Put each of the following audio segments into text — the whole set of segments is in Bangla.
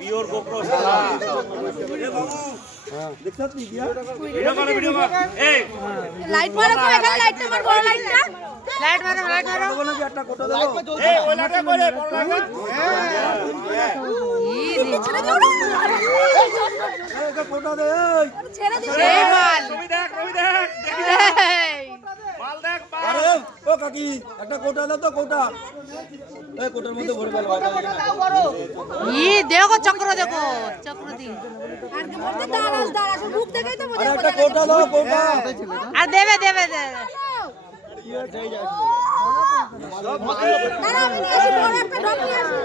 পিওর গোপ্রো শালা দেখছস নি দিয়া ভিডিও কর এই লাইট মারো তো এখানে লাইট মার বড় লাইটটা লাইট মারো বলো কি একটা কোটা দাও এই ওই লাইটটা কইলে বড় লাইট ই ছেড়ে দাও এই কোটা দে ছেড়ে দে এই মাল রবি দেখ দেখি মাল দেখ আরে ও কাকি একটা কোটা দাও তো কোটা এই কোটার মধ্যে ভরে ফেল ই দেখো চক্র দি আর কে বলতে দাঁড়াস মুখ দেখেই তো বোঝা একটা কোটা দাও কোটা আর দেবে দাঁড়া আমি নিয়ে আসি বড় একটা ডব নিয়ে আসি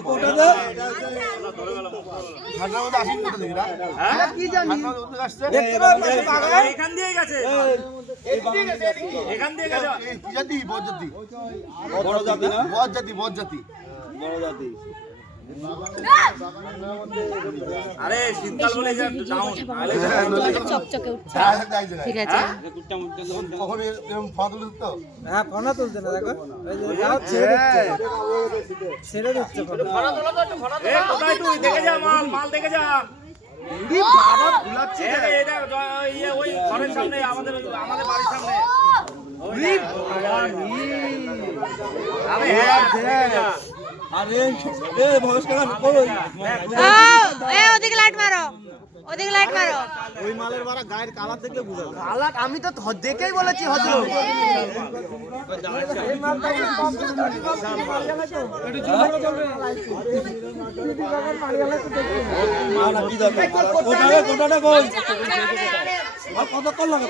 কোটা দাও ঠান্ডার মধ্যে আসেন কোথা থেকে হ্যাঁ কি জানি এখান দিয়ে গেছে এখান দিয়ে গেছে কি জাতি বজ্জাতি বড় জাতি না বজ্জাতি বড় জাতি আরে শীতকাল বলে যা ডাউন চকচকে উঠছে ঠিক আছে কখন এরকম ফটো তুলতো হ্যাঁ ফোনা তুলছে না দেখো ওই যে যাও ছেড়ে দিচ্ছে ফোনা এ কোথায় তুই দেখে যা মাল দেখে যা বাবা ফুলাচ্ছে এটা ইয়ে ওই ঘরের সামনে আমাদের বাড়ির সামনে আরে হ্যাঁ আরে এ ভয়স্কার কই এ ওদিকে লাইট মারো ওই মালের বাড়া গায়ের কালার দেখলে বুঝা যায় কালার আমি তো দেখেই বলেছি হজলো এই মালটা কি দরকার কোটাটা কই আর কতক্ষণ লাগে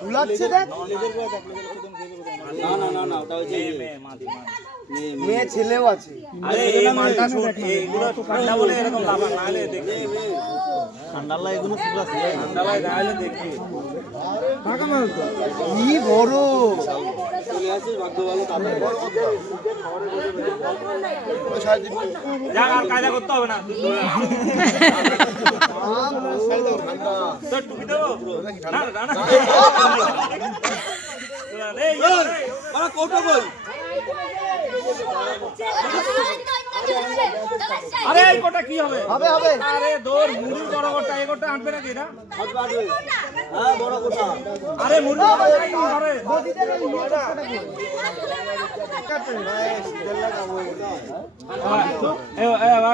ফুলাচ্ছে দেখ না ওটা ওই যে মেয়ে ছেলেও আছে আরে এই মালটা ছোট এগুলো ঠান্ডা বলে এরকম লাভ নালে দেখি ঠান্ডার লাগে এগুলো ফুলাচ্ছে ঠান্ডা লাগে নালে দেখি টাকা মাল তো কি বড় চলে আসে ভাগ্য ভালো তাদের যা আর কায়দা করতে হবে না তো টুপি দেবো না মারা কোটা কই আরে এই কোটা কি হবে হবে আরে দৌড় মুড়ি বড় কোটা এই কোটা আনবে নাকি না হ্যাঁ বড় কোটা আরে মুড়ি বড় কোটা কি করে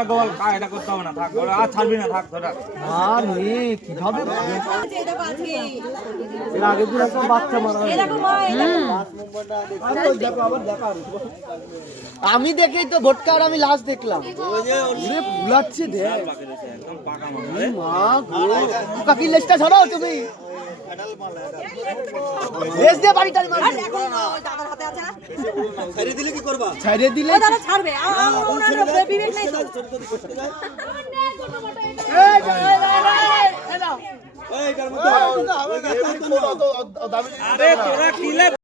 গোল কায়দা করতে হবে না থাক আর ছাড়বি না থাক ধরা আর রে কিভাবে এর আগে দিন একটা বাচ্চা মারা আমি দেখেই তো ভোটকা আর আমি লাস্ট দেখলাম ওরে ফুলাচ্ছে দেখ একদম পাকা মা গো কাকি লেজটা ছড়াও তুমি লেজ দিয়ে বাড়িটার মার দাদার হাতে আছে না ছেড়ে দিলে কি করবা ছাইরে দিলে ও দাদা ছাড়বে ওনার বিবেক নাই তো এইটার মধ্যে আরে তোরা কিলে